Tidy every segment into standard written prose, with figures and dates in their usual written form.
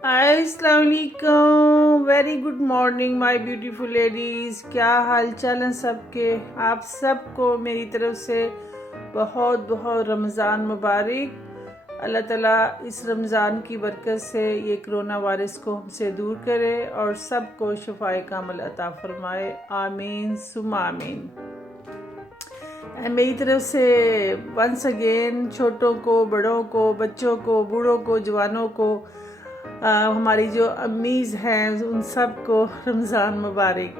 अस्सलाम वालेकुम, very good morning my beautiful ladies. क्या हाल चाल हैं सबके। आप सबको मेरी तरफ से बहुत बहुत रमज़ान मुबारक। अल्लाह ताला इस रमज़ान की बरकत से ये कोरोना वायरस को हमसे दूर करे और सबको शफाए कामल अता फरमाए। आमीन सुम्मा आमीन। मेरी तरफ से वंस अगेन छोटों को, बड़ों को, बच्चों को, बूढ़ों को, जवानों को, हमारी जो अम्मीज़ हैं उन सब को रमज़ान मुबारक।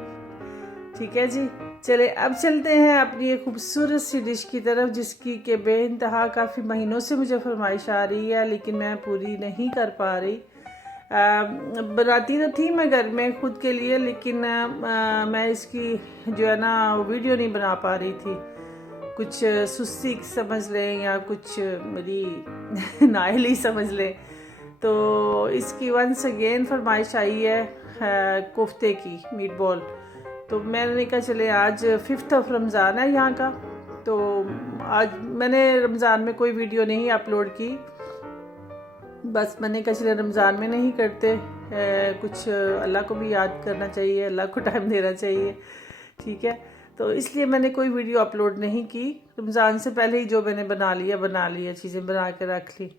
ठीक है जी, चले अब चलते हैं अपनी एक खूबसूरत सी डिश की तरफ, जिसकी के बेइंतहा काफ़ी महीनों से मुझे फरमाइश आ रही है, लेकिन मैं पूरी नहीं कर पा रही। बनाती तो थी मैं घर में खुद के लिए, लेकिन मैं इसकी जो है ना वीडियो नहीं बना पा रही थी। कुछ सुस्ती समझ लें या कुछ मेरी नाअहली समझ लें। तो इसकी वंस अगेन फरमाइश आई है कोफ्ते की, मीट बॉल। तो मैंने कहा चले आज 5th ऑफ रमज़ान है यहाँ का, तो आज मैंने रमज़ान में कोई वीडियो नहीं अपलोड की। बस मैंने कहा चले रमज़ान में नहीं करते, कुछ अल्लाह को भी याद करना चाहिए, अल्लाह को टाइम देना चाहिए। ठीक है, तो इसलिए मैंने कोई वीडियो अपलोड नहीं की। रमज़ान से पहले ही जो मैंने बना लिया चीज़ें बना के रख ली।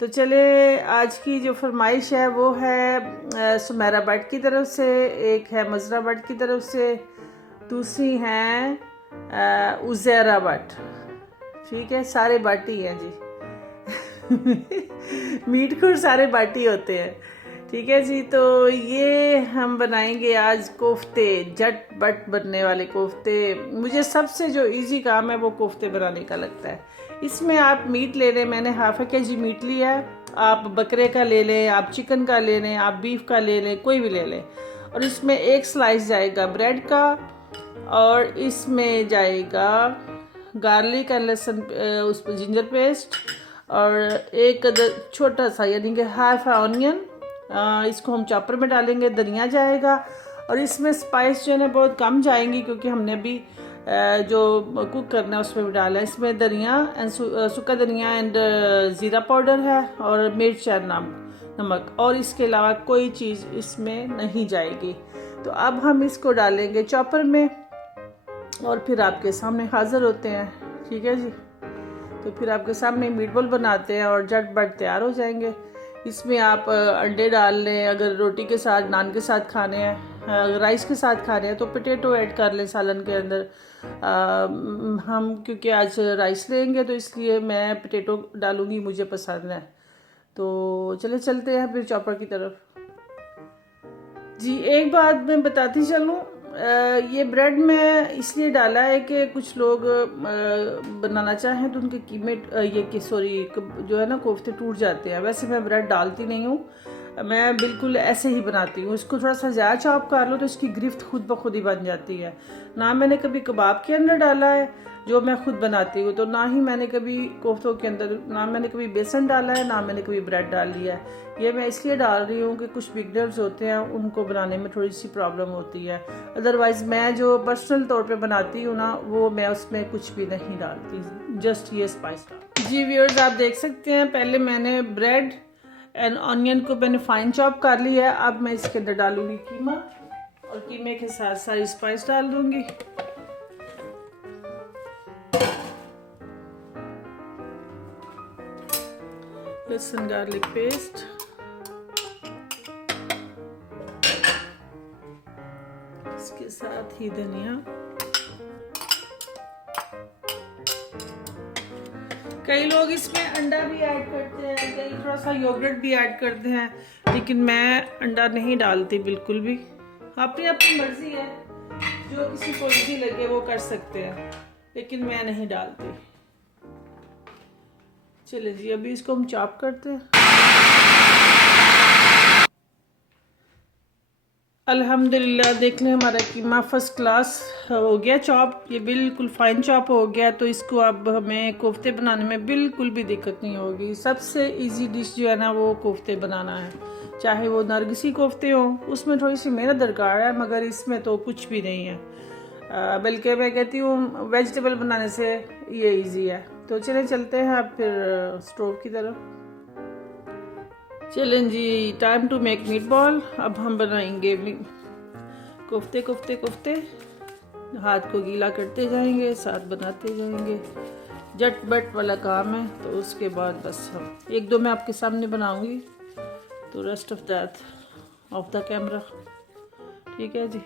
तो चले आज की जो फरमाइश है वो है सुमेरा भट्ट की तरफ से, एक है मजरा भट्ट की तरफ से, दूसरी है उज़ैरा भट्ट। ठीक है, सारे भट्ट ही हैं जी। मीट खुर सारे भट्ट ही होते हैं। ठीक है जी, तो ये हम बनाएंगे आज कोफ्ते, झट बट बनने वाले कोफ्ते। मुझे सबसे जो इजी काम है वो कोफ्ते बनाने का लगता है। इसमें आप मीट ले लें, मैंने ½ kg मीट लिया है। आप बकरे का ले लें, आप चिकन का ले लें, आप बीफ का ले लें, कोई भी ले लें। और इसमें एक स्लाइस जाएगा ब्रेड का, और इसमें जाएगा गार्लिक एंड लहसुन, उस पर जिंजर पेस्ट, और एक छोटा सा यानी कि ½ ऑनियन, इसको हम चॉपर में डालेंगे। धनिया जाएगा, और इसमें स्पाइस जो है ना बहुत कम जाएंगी, क्योंकि हमने अभी जो कुक करना है उसमें भी डाला है। इसमें धनिया एंड सूखा धनिया एंड ज़ीरा पाउडर है, और मिर्च एंड नमक, और इसके अलावा कोई चीज़ इसमें नहीं जाएगी। तो अब हम इसको डालेंगे चॉपर में, और फिर आपके सामने हाज़िर होते हैं। ठीक है जी, तो फिर आपके सामने मीट बॉल बनाते हैं और झट बट तैयार हो जाएंगे। इसमें आप अंडे डाल लें, अगर रोटी के साथ, नान के साथ खाने हैं, अगर राइस के साथ खाने हैं तो पोटैटो ऐड कर लें सालन के अंदर। हम क्योंकि आज राइस लेंगे तो इसलिए मैं पोटैटो डालूंगी, मुझे पसंद है। तो चले चलते हैं फिर चॉपर की तरफ जी। एक बात मैं बताती चलूँ, ये ब्रेड में इसलिए डाला है कि कुछ लोग बनाना चाहें तो उनके कीमे जो है ना कोफ्ते टूट जाते हैं। वैसे मैं ब्रेड डालती नहीं हूँ, मैं बिल्कुल ऐसे ही बनाती हूँ। इसको थोड़ा सा ज़्यादा चॉप कर लो तो इसकी गिरफ्त खुद ब खुद ही बन जाती है। ना मैंने कभी कबाब के अंदर डाला है जो मैं खुद बनाती हूँ, तो ना ही मैंने कभी कोफ्तों के अंदर, ना मैंने कभी बेसन डाला है, ना मैंने कभी ब्रेड डाल लिया है। ये मैं इसलिए डाल रही हूँ कि कुछ बिगनर्स होते हैं, उनको बनाने में थोड़ी सी प्रॉब्लम होती है। अदरवाइज़ मैं जो पर्सनल तौर पे बनाती हूँ ना, वो मैं उसमें कुछ भी नहीं डालती, जस्ट ये स्पाइस डाल। जी व्यूअर्स, आप देख सकते हैं पहले मैंने ब्रेड एंड ऑनियन को मैंने फाइन चॉप कर लिया है। अब मैं इसके अंदर डालूंगी कीमा, और कीमे के साथ सारी स्पाइस डाल दूंगी। लहसुन गार्लिक पेस्ट, इसके साथ ही धनिया। कई लोग इसमें अंडा भी ऐड करते हैं, कई थोड़ा सा योगर्ट भी ऐड करते हैं, लेकिन मैं अंडा नहीं डालती बिल्कुल भी। अपनी अपनी मर्जी है, जो किसी को इजी लगे वो कर सकते हैं, लेकिन मैं नहीं डालती। चलिए जी, अभी इसको हम चॉप करते हैं। अल्हम्दुलिल्लाह, देख लें हमारा कीमा फर्स्ट क्लास हो गया चॉप, ये बिल्कुल फाइन चॉप हो गया। तो इसको अब हमें कोफ्ते बनाने में बिल्कुल भी दिक्कत नहीं होगी। सबसे इजी डिश जो है ना वो कोफ्ते बनाना है, चाहे वो नरगिसी कोफ्ते हो, उसमें थोड़ी सी मेहनत दरकार है, मगर इसमें तो कुछ भी नहीं है। बल्कि मैं कहती हूँ वेजिटेबल बनाने से ये इजी है। तो चले चलते हैं अब फिर स्टोव की तरफ। चलें जी, time to make meat ball. अब हम बनाएंगे कोफ्ते कोफ्ते कोफ्ते। हाथ को गीला करते जाएंगे, साथ बनाते जाएंगे। झटपट वाला काम है। तो उसके बाद बस हम एक दो मैं आपके सामने बनाऊंगी, तो rest of that of the camera. ठीक है जी।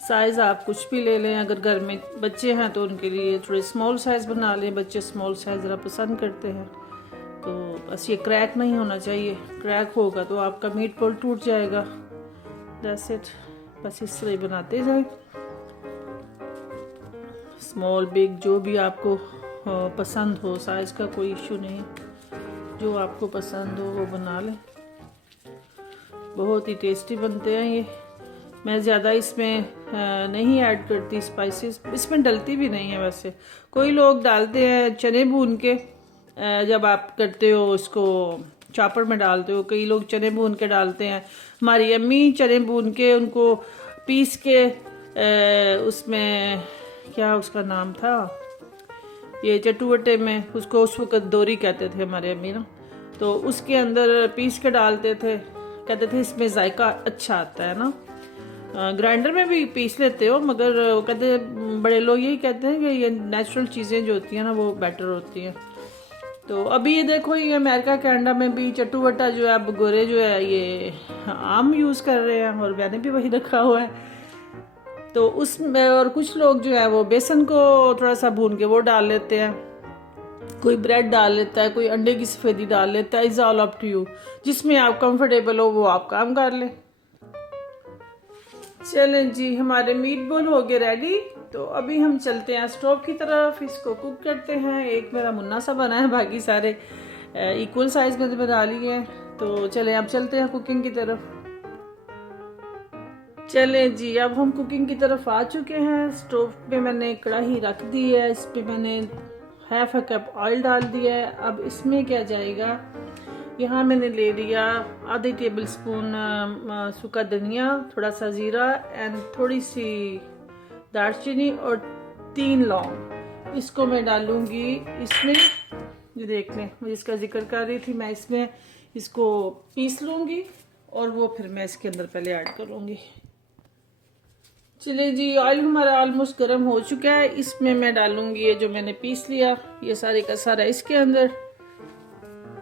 साइज़ आप कुछ भी ले लें, अगर घर में बच्चे हैं तो उनके लिए थोड़े स्मॉल साइज़ बना लें। बच्चे स्मॉल साइज़ ज़रा पसंद करते हैं। तो बस ये क्रैक नहीं होना चाहिए, क्रैक होगा तो आपका मीट बॉल टूट जाएगा। That's it. बस इस तरह बनाते जाएं, स्मॉल बिग जो भी आपको पसंद हो, साइज़ का कोई इशू नहीं, जो आपको पसंद हो वो बना लें। बहुत ही टेस्टी बनते हैं ये। मैं ज़्यादा इसमें नहीं ऐड करती स्पाइसेस, इसमें डलती भी नहीं है। वैसे कोई लोग डालते हैं चने भून के, जब आप करते हो उसको चॉपर में डालते हो, कई लोग चने भून के डालते हैं। हमारी अम्मी चने भून के उनको पीस के उसमें क्या उसका नाम था, ये चटुवटे में, उसको उस वक्त दोरी कहते थे हमारे अम्मी ना, तो उसके अंदर पीस के डालते थे। कहते थे इसमें जायका अच्छा आता है ना। ग्राइंडर में भी पीस लेते हो, मगर वो कहते बड़े लोग यही कहते हैं कि ये नेचुरल चीज़ें जो होती हैं ना वो बेटर होती हैं। तो अभी ये देखो, ये अमेरिका कनाडा में भी चटुवटा जो है, अब गोरे जो है ये आम यूज़ कर रहे हैं, और मैंने भी वही रखा हुआ है। तो उसमें और कुछ लोग जो है वो बेसन को थोड़ा सा भून के वो डाल लेते हैं, कोई ब्रेड डाल लेता है, कोई अंडे की सफ़ेदी डाल लेता है। Is all up to you, जिसमें आप कंफर्टेबल हो वो आप काम कर लें। चलें जी, हमारे मीट बॉल हो गए रेडी। तो अभी हम चलते हैं स्टोव की तरफ, इसको कुक करते हैं। एक मेरा मुन्ना सा बना है, बाकी सारे इक्वल साइज में बना लिए हैं। तो चलें अब चलते हैं कुकिंग की तरफ। चलें जी, अब हम कुकिंग की तरफ आ चुके हैं। स्टोव पे मैंने कढ़ाई रख दी है, इस पर मैंने हाफ अ कप ऑयल डाल दिया है। अब इसमें क्या जाएगा, यहाँ मैंने ले लिया आधी टेबल स्पून सूखा धनिया, थोड़ा सा ज़ीरा एंड थोड़ी सी दालचीनी और 3 लौंग। इसको मैं डालूंगी इसमें। ये देख लें, मैं इसका जिक्र कर रही थी, मैं इसमें इसको पीस लूँगी और वो फिर मैं इसके अंदर पहले ऐड करूँगी। चलिए जी, ऑयल हमारा ऑलमोस्ट गर्म हो चुका है। इसमें मैं डालूँगी ये जो मैंने पीस लिया, ये सारे का सारा इसके अंदर।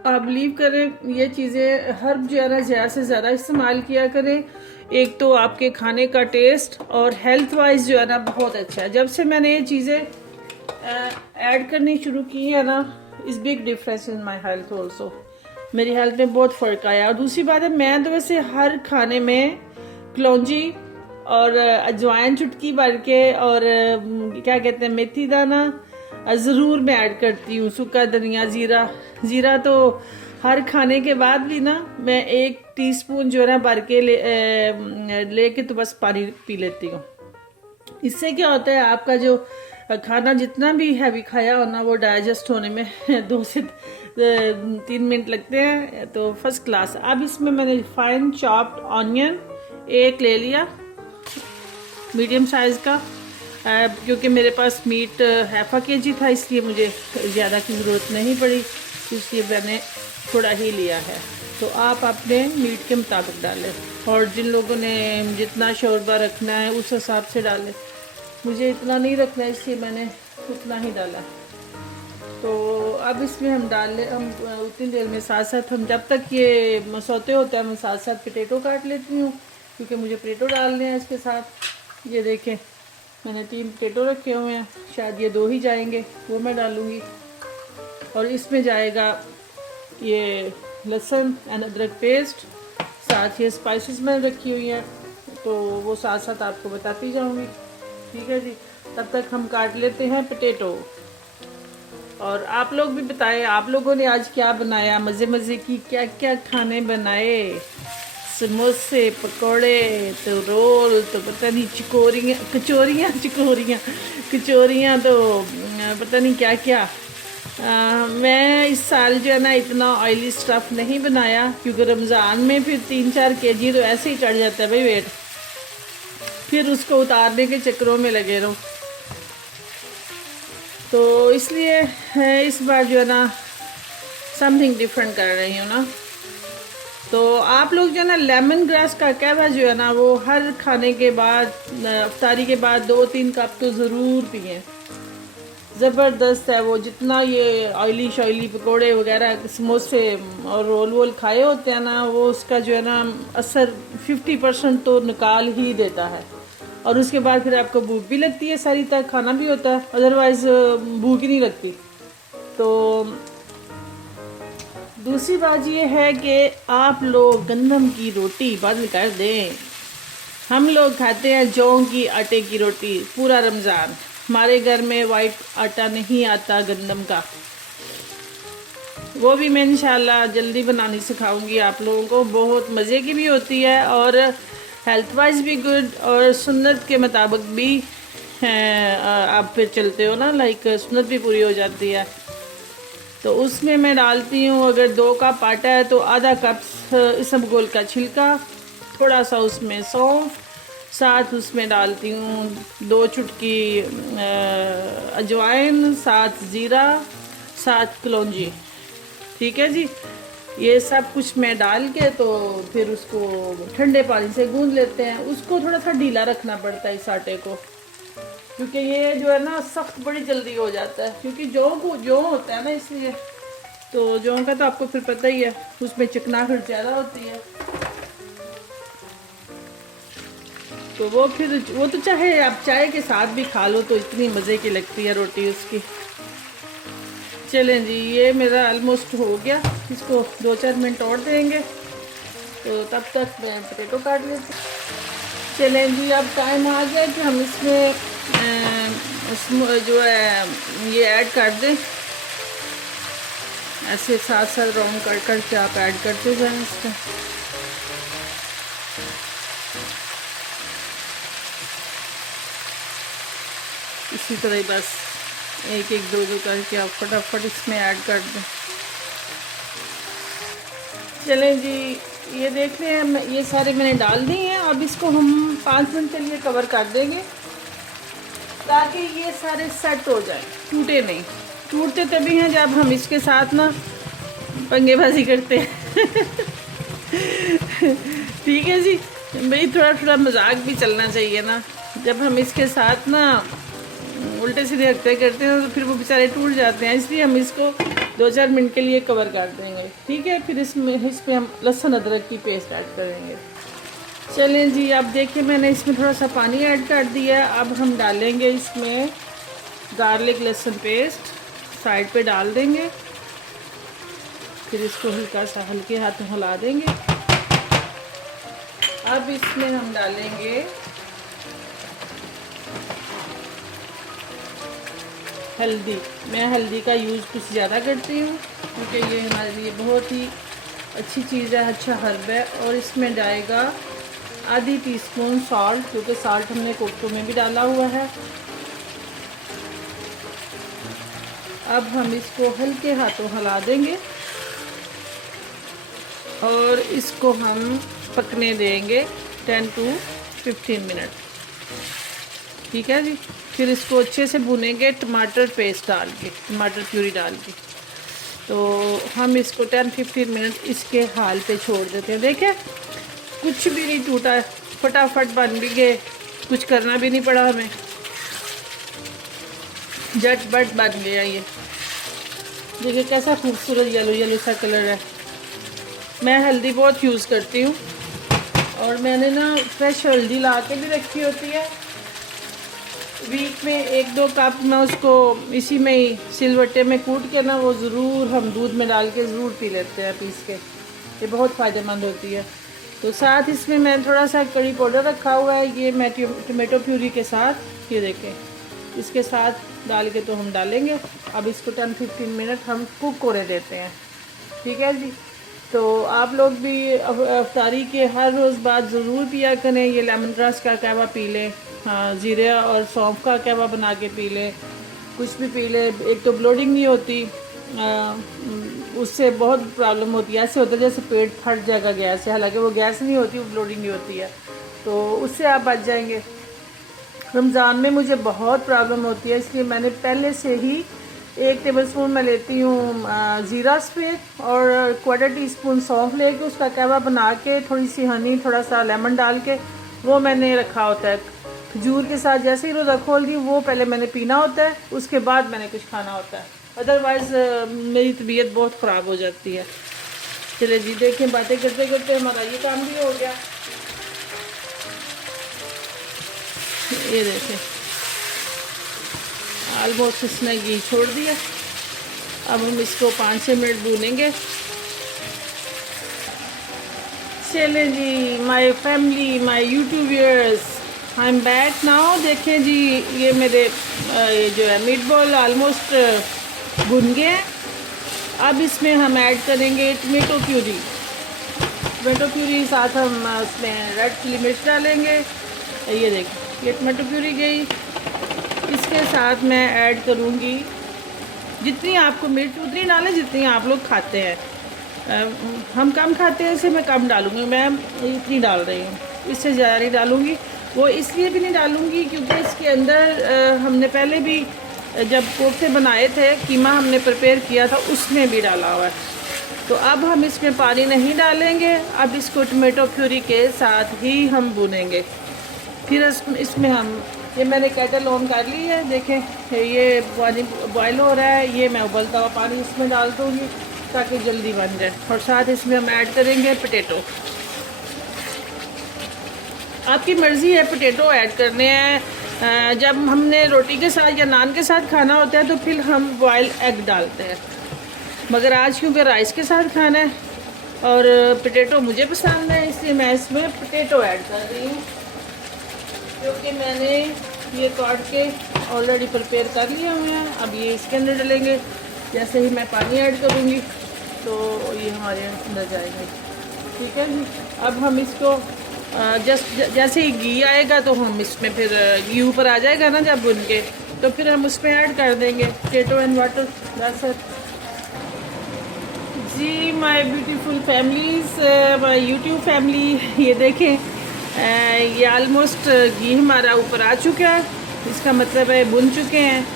आप बिलीव करें, ये चीज़ें हर्ब जो है ना ज़्यादा से ज़्यादा इस्तेमाल किया करें। एक तो आपके खाने का टेस्ट और हेल्थ वाइज जो है ना बहुत अच्छा है। जब से मैंने ये चीज़ें ऐड करनी शुरू की है ना, is big difference in my health also. मेरी हेल्थ में बहुत फ़र्क आया। और दूसरी बात है, मैं तो वैसे हर खाने में कलौंजी और अजवाइन चुटकी भर के और क्या कहते हैं मेथी दाना ज़रूर मैं ऐड करती हूँ, सूखा धनिया, ज़ीरा तो हर खाने के बाद भी ना मैं 1 टीस्पून जो है ना भर के लेके तो बस पानी पी लेती हूँ। इससे क्या होता है, आपका जो खाना जितना भी हैवी खाया हो ना वो डाइजेस्ट होने में 2 से 3 मिनट लगते हैं, तो फर्स्ट क्लास। अब इसमें मैंने फाइन चॉप्ड ऑनियन 1 ले लिया, मीडियम साइज़ का, क्योंकि मेरे पास मीट ½ kg था, इसलिए मुझे ज़्यादा की ज़रूरत नहीं पड़ी, इसलिए मैंने थोड़ा ही लिया है। तो आप अपने मीट के मुताबिक डालें, और जिन लोगों ने जितना शोरबा रखना है उस हिसाब से डालें। मुझे इतना नहीं रखना है, इसलिए मैंने उतना ही डाला। तो अब इसमें हम हम उतनी देर में साथ साथ हम जब तक ये मसौते होते हैं, मैं साथ साथ पोटैटो काट लेती हूँ, क्योंकि मुझे पोटैटो डालने हैं इसके साथ। ये देखें, मैंने 3 पोटैटो रखे हुए हैं, शायद ये 2 ही जाएंगे, वो मैं डालूँगी। और इसमें जाएगा ये लहसुन एंड अदरक पेस्ट, साथ ये स्पाइसेस मैंने रखी हुई हैं, तो वो साथ साथ आपको बताती जाऊँगी। ठीक है जी, तब तक हम काट लेते हैं पोटैटो। और आप लोग भी बताएं, आप लोगों ने आज क्या बनाया, मज़े मज़े की क्या क्या खाने बनाए। समोसे, पकोड़े, तो रोल, तो पता नहीं कचौरियाँ तो पता नहीं क्या क्या। मैं इस साल जो है ना इतना ऑयली स्टफ़ नहीं बनाया, क्योंकि रमज़ान में फिर 3-4 kg तो ऐसे ही चढ़ जाता है भाई वेट, फिर उसको उतारने के चक्करों में लगे रहो। तो इसलिए इस बार जो है ना समथिंग डिफरेंट कर रही हूँ ना। तो आप लोग जो है ना लेमन ग्रास का कहवा जो है ना वो हर खाने के बाद, इफ्तारी के बाद 2-3 कप तो ज़रूर पिए। ज़बरदस्त है वो। जितना ये ऑयली शॉयली पकोड़े वगैरह समोसे और रोल वोल खाए होते हैं ना, वो उसका जो है ना असर 50% तो निकाल ही देता है। और उसके बाद फिर आपको भूख भी लगती है, सारी तक खाना भी होता है, अदरवाइज़ भूख ही नहीं लगती। तो दूसरी बात ये है कि आप लोग गंदम की रोटी बंद कर दें। हम लोग खाते हैं जौ की आटे की रोटी पूरा रमज़ान। हमारे घर में वाइट आटा नहीं आता गंदम का। वो भी मैं इंशाल्लाह जल्दी बनानी सिखाऊंगी आप लोगों को। बहुत मज़े की भी होती है और हेल्थ वाइज भी गुड, और सुन्नत के मुताबिक भी आप फिर चलते हो ना, लाइक सुन्नत भी पूरी हो जाती है। तो उसमें मैं डालती हूँ, अगर 2 कप आटा है तो आधा कप इसबगोल का छिलका, थोड़ा सा उसमें सौंफ, साथ उसमें डालती हूँ 2 चुटकी अजवाइन, 7 ज़ीरा, 7 कलौंजी। ठीक है जी। ये सब कुछ मैं डाल के तो फिर उसको ठंडे पानी से गूंद लेते हैं। उसको थोड़ा सा ढीला रखना पड़ता है इस आटे को, क्योंकि ये जो है ना सख्त बड़ी जल्दी हो जाता है, क्योंकि जौ होता है ना, इसलिए। तो जौ का तो आपको फिर पता ही है, उसमें चिकनाहट ज़्यादा होती है। तो वो तो चाहे आप चाय के साथ भी खा लो तो इतनी मज़े की लगती है रोटी उसकी। चलें जी, ये मेरा ऑलमोस्ट हो गया। इसको 2-4 मिनट और देंगे, तो तब तक मैं पोटैटो काट लेती हूँ। चलें जी, अब टाइम आ गया कि हम इसमें जो है ये ऐड कर दें। ऐसे साथ साथ राउंड कर कर के आप ऐड करते जाएं इसका। इसी तरह ही बस एक एक दो दो करके आप फटाफट इसमें ऐड कर दें। चलें जी, ये देख रहे हैं ये सारे मैंने डाल दिए हैं। अब इसको हम 5 मिनट के लिए कवर कर देंगे, ताकि ये सारे सेट हो जाए, टूटे नहीं। टूटते तभी हैं जब हम इसके साथ ना पंगेबाजी करते हैं। ठीक है जी भाई, थोड़ा थोड़ा मजाक भी चलना चाहिए ना। जब हम इसके साथ ना उल्टे सीधे हरकतें करते हैं तो फिर वो बेचारे टूट जाते हैं, इसलिए हम इसको 2-4 मिनट के लिए कवर कर देंगे। ठीक है, फिर इस पर हम लहसुन अदरक की पेस्ट ऐड करेंगे। चलें जी, अब देखिए मैंने इसमें थोड़ा सा पानी ऐड कर दिया। अब हम डालेंगे इसमें गार्लिक लहसुन पेस्ट, साइड पे डाल देंगे। फिर इसको हल्का सा हल्के हाथों हिला देंगे। अब इसमें हम डालेंगे हल्दी। मैं हल्दी का यूज़ कुछ ज़्यादा करती हूँ, क्योंकि ये हमारे लिए बहुत ही अच्छी चीज़ है, अच्छा हर्ब है। और इसमें जाएगा आधी टीस्पून सॉल्ट, क्योंकि सॉल्ट हमने कोफ्तों में भी डाला हुआ है। अब हम इसको हल्के हाथों हिला देंगे और इसको हम पकने देंगे 10 to 15 मिनट। ठीक है जी, फिर इसको अच्छे से भुनेंगे टमाटर पेस्ट डाल के, टमाटर प्यूरी डाल के। तो हम इसको 10-15 मिनट इसके हाल पे छोड़ देते हैं। देखें कुछ भी नहीं टूटा, फटाफट बन भी गए, कुछ करना भी नहीं पड़ा हमें, झटपट बन गया। ये देखिए कैसा खूबसूरत येलो येलो सा कलर है। मैं हल्दी बहुत यूज़ करती हूँ, और मैंने ना फ्रेश हल्दी ला के भी रखी होती है। वीक में 1-2 कप मैं उसको इसी में ही सिलवट्टे में कूट के ना वो ज़रूर हम दूध में डाल के ज़रूर पी लेते हैं पीस के। ये बहुत फ़ायदेमंद होती है। तो साथ इसमें मैं थोड़ा सा कड़ी पाउडर रखा हुआ है, ये मैं टमाटो प्यूरी के साथ, ये देखें, इसके साथ डाल के तो हम डालेंगे। अब इसको 10-15 मिनट हम कुक होने देते हैं। ठीक है जी। तो आप लोग भी अफ्तारी के हर रोज़ बाद ज़रूर पिया करें। ये लेमन ग्रास का कहवा पी लें, हाँ, ज़ीरे और सौंफ का कहवा बना के पी लें, कुछ भी पी लें। एक तो ब्लोडिंग नहीं होती, उससे बहुत प्रॉब्लम होती है। ऐसे होता है जैसे पेट फट जाएगा गैस से, हालांकि वो गैस नहीं होती, वो ब्लोडिंग नहीं होती है। तो उससे आप बच जाएंगे। रमज़ान में मुझे बहुत प्रॉब्लम होती है, इसलिए मैंने पहले से ही 1 टेबलस्पून मैं लेती हूँ ज़ीरा सफ़ेद और 1/4 टीस्पून सौंफ लेके उसका कहवा बना के थोड़ी सी हनी थोड़ा सा लेमन डाल के वो मैंने रखा होता है। खजूर के साथ जैसे ही रोज़ा खोल दी वो पहले मैंने पीना होता है, उसके बाद मैंने कुछ खाना होता है, अदरवाइज़ मेरी तबीयत बहुत ख़राब हो जाती है। चले जी देखें, बातें करते करते हमारा ये काम भी हो गया। ये देखें ऑलमोस्ट इसने घी छोड़ दिया। अब हम इसको 5-6 मिनट भूनेंगे। चलें जी my family, my YouTube viewers, I am back now. देखें जी ये मेरे जो है मीट बॉल ऑलमोस्ट भुन गए हैं। अब इसमें हम ऐड करेंगे टमेटो प्यूरी। टमेटो प्यूरी साथ हम उसमें रेड चिली मिर्च डालेंगे। ये देखिए ये टमाटो प्यूरी गई। इसके साथ मैं ऐड करूँगी, जितनी आपको मिर्च उतनी डालें जितनी आप लोग खाते हैं। हम कम खाते हैं इसे मैं कम डालूँगी, मैं इतनी डाल रही हूँ, इससे ज़्यादा नहीं डालूँगी। वो इसलिए भी नहीं डालूँगी क्योंकि इसके अंदर हमने पहले भी जब कोफ्ते बनाए थे कीमा हमने प्रिपेयर किया था उसमें भी डाला हुआ है। तो अब हम इसमें पानी नहीं डालेंगे। अब इसको टमाटो प्यूरी के साथ ही हम भूनेंगे। फिर इसमें हम ये मैंने केटल ऑन कर ली है। देखें ये पानी बॉयल हो रहा है, ये मैं उबलता हुआ पानी इसमें डाल दूँगी ताकि जल्दी बन जाए। और साथ इसमें हम ऐड करेंगे पोटैटो। आपकी मर्ज़ी है पोटैटो ऐड करने हैं। जब हमने रोटी के साथ या नान के साथ खाना होता है तो फिर हम बॉयल एग डालते हैं, मगर आज क्योंकि राइस के साथ खाना है और पोटैटो मुझे पसंद है इसलिए मैं इसमें पोटैटो ऐड कर रही हूँ, क्योंकि मैंने ये काट के ऑलरेडी प्रिपेयर कर लिए हुए हैं। अब ये इसके अंदर डालेंगे। जैसे ही मैं पानी ऐड करूँगी तो ये हमारे अंदर जाएंगे। ठीक है जी। अब हम इसको जैसे ही घी आएगा तो हम इसमें फिर घी ऊपर आ जाएगा ना जब भुन के, तो फिर हम उसमें ऐड कर देंगे potato and water. That's it जी my beautiful families, my YouTube family. ये देखें ये ऑलमोस्ट घी हमारा ऊपर आ चुका है, इसका मतलब है भुन चुके हैं।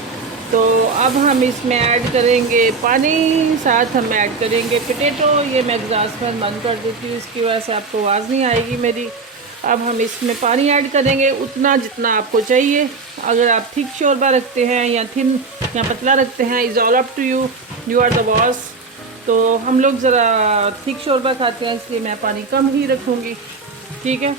तो अब हम इसमें ऐड करेंगे पानी, साथ हम ऐड करेंगे पोटैटो। ये मैं एग्जॉस्ट फैन बंद कर देती हूँ, इसकी वजह से आपको आवाज़ नहीं आएगी मेरी। अब हम इसमें पानी ऐड करेंगे उतना जितना आपको चाहिए। अगर आप थिक शोरबा रखते हैं या थिन या पतला रखते हैं, is all up to you, you are the boss. तो हम लोग ज़रा थिक शोरबा खाते हैं इसलिए मैं पानी कम ही रखूँगी। ठीक है।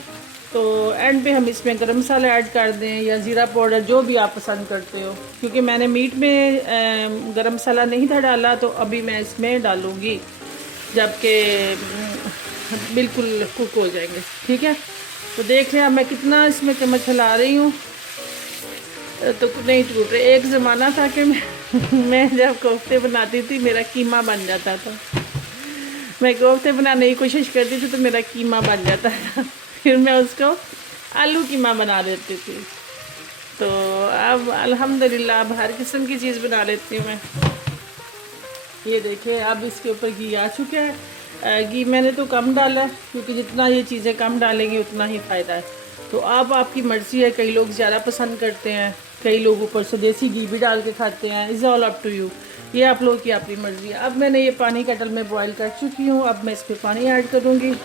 तो एंड पे हम इसमें गरम मसाला ऐड कर दें या ज़ीरा पाउडर, जो भी आप पसंद करते हो। क्योंकि मैंने मीट में गरम मसाला नहीं था डाला, तो अभी मैं इसमें डालूँगी जबकि बिल्कुल कुक हो जाएंगे। ठीक है। तो देख लें अब मैं कितना इसमें चम्मच हिला रही हूँ तो नहीं टूट रहे। एक ज़माना था कि मैं जब कोफ्ते बनाती थी मेरा कीमा बन जाता था। मैं कोफ्ते बनाने की कोशिश करती थी तो मेरा कीमा बन जाता था, फिर मैं उसको आलू कीमा बना देती थी। तो अब अल्हम्दुलिल्लाह अब हर किस्म की चीज़ बना लेती हूँ मैं। ये देखिए अब इसके ऊपर घी आ चुका है। घी मैंने तो कम डाला है क्योंकि जितना ये चीज़ें कम डालेंगे उतना ही फ़ायदा है। तो अब आपकी मर्ज़ी है, कई लोग ज़्यादा पसंद करते हैं, कई लोग ऊपर से देसी घी भी डाल के खाते हैं। Is all up to you, ये आप लोगों की अपनी मर्ज़ी है। अब मैंने ये पानी केटल में बॉयल कर चुकी हूँ। अब मैं इस पर पानी ऐड करूँगी।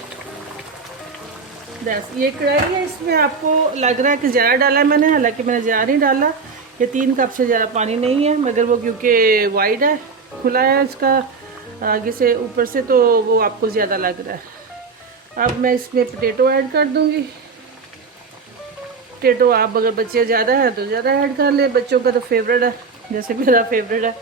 ये कढ़ाई है, इसमें आपको लग रहा है कि ज़्यादा डाला है मैंने, हालांकि मैंने ज़्यादा नहीं डाला। ये 3 कप से ज़्यादा पानी नहीं है, मगर वो क्योंकि वाइड है, खुला है इसका आगे से ऊपर से, तो वो आपको ज़्यादा लग रहा है। अब मैं इसमें पोटैटो ऐड कर दूँगी। पोटैटो आप अगर बच्चे ज़्यादा हैं तो ज़्यादा ऐड कर ले, बच्चों का तो फेवरेट है जैसे मेरा फेवरेट है।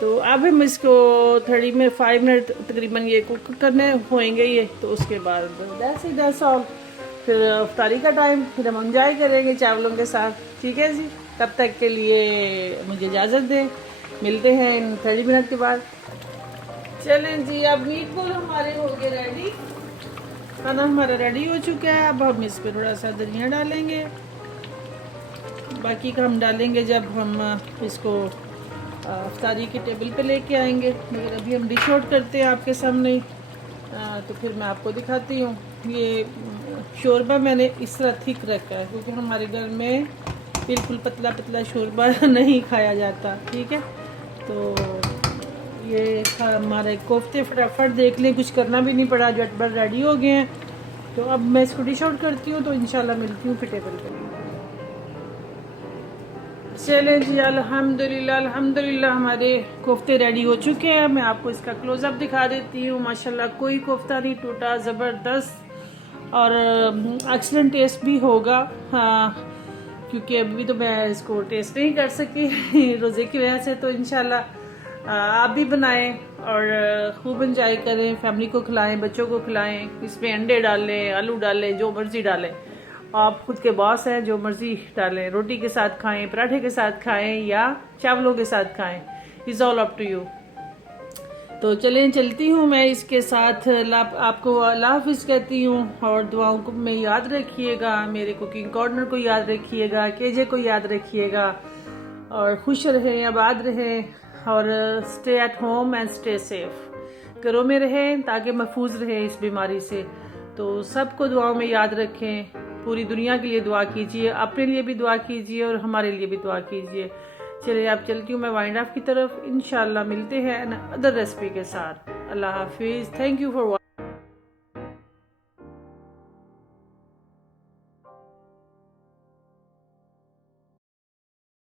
तो अब हम इसको 5 मिनट तकरीबन ये कुक करने होएंगे ये। तो उसके बाद दैट्स ऑल, फिर इफ्तारी का टाइम, फिर हम एंजॉय करेंगे चावलों के साथ। ठीक है जी। तब तक के लिए मुझे इजाज़त दें, मिलते हैं इन 30 मिनट के बाद। चलें जी अब मीट बॉल हमारे हो गए रेडी, खाना हमारा रेडी हो चुका है। अब हम इस पर थोड़ा सा धनिया डालेंगे, बाकी का हम डालेंगे जब हम इसको इफ्तारी की टेबल पे लेके आएंगे, मगर अभी हम डिश आउट करते हैं आपके सामने। तो फिर मैं आपको दिखाती हूँ। ये शोरबा मैंने इस तरह थिक रखा है क्योंकि हमारे घर में बिल्कुल पतला पतला शोरबा नहीं खाया जाता। ठीक है। तो ये हमारे कोफ्ते फटाफट देख लें, कुछ करना भी नहीं पड़ा, झटपट रेडी हो गए हैं। तो अब मैं इसको डिश आउट करती हूँ, तो इंशाल्लाह मिलती हूँ फिर टेबल पे। चलें जी, अल्हम्दुलिल्लाह अल्हम्दुलिल्लाह हमारे कोफ्ते रेडी हो चुके हैं। मैं आपको इसका क्लोज़अप दिखा देती हूँ। माशाल्लाह कोई कोफ्ता नहीं टूटा, ज़बरदस्त और एक्सीलेंट टेस्ट भी होगा। हाँ, क्योंकि अभी तो मैं इसको टेस्ट नहीं कर सकी रोज़े की वजह से। तो इंशाल्लाह आप भी बनाएं और खूब इंजॉय करें, फैमिली को खिलाएं, बच्चों को खिलाएं। इसमें अंडे डालें, आलू डालें, जो मर्ज़ी डालें, आप खुद के बॉस हैं, जो मर्ज़ी डालें। रोटी के साथ खाएं, पराठे के साथ खाएं या चावलों के साथ खाएं, is all up to you. तो चलें, चलती हूँ मैं इसके साथ। आपको अल्लाह हाफ़िज़ कहती हूँ और दुआओं को में याद रखिएगा, मेरे कुकिंग कॉर्नर को याद रखिएगा, केजे को याद रखिएगा और खुश रहें, आबाद रहें और stay at home and stay safe. घरों में रहें ताकि महफूज रहें इस बीमारी से। तो सबको दुआओं में याद रखें, पूरी दुनिया के लिए दुआ कीजिए, अपने लिए भी दुआ कीजिए और हमारे लिए भी दुआ कीजिए। चलिए अब चलती हूँ मैं वाइंड अप की तरफ। इंशाल्लाह मिलते हैं अदर रेसिपी के साथ। अल्लाह हाफिज़। Thank you for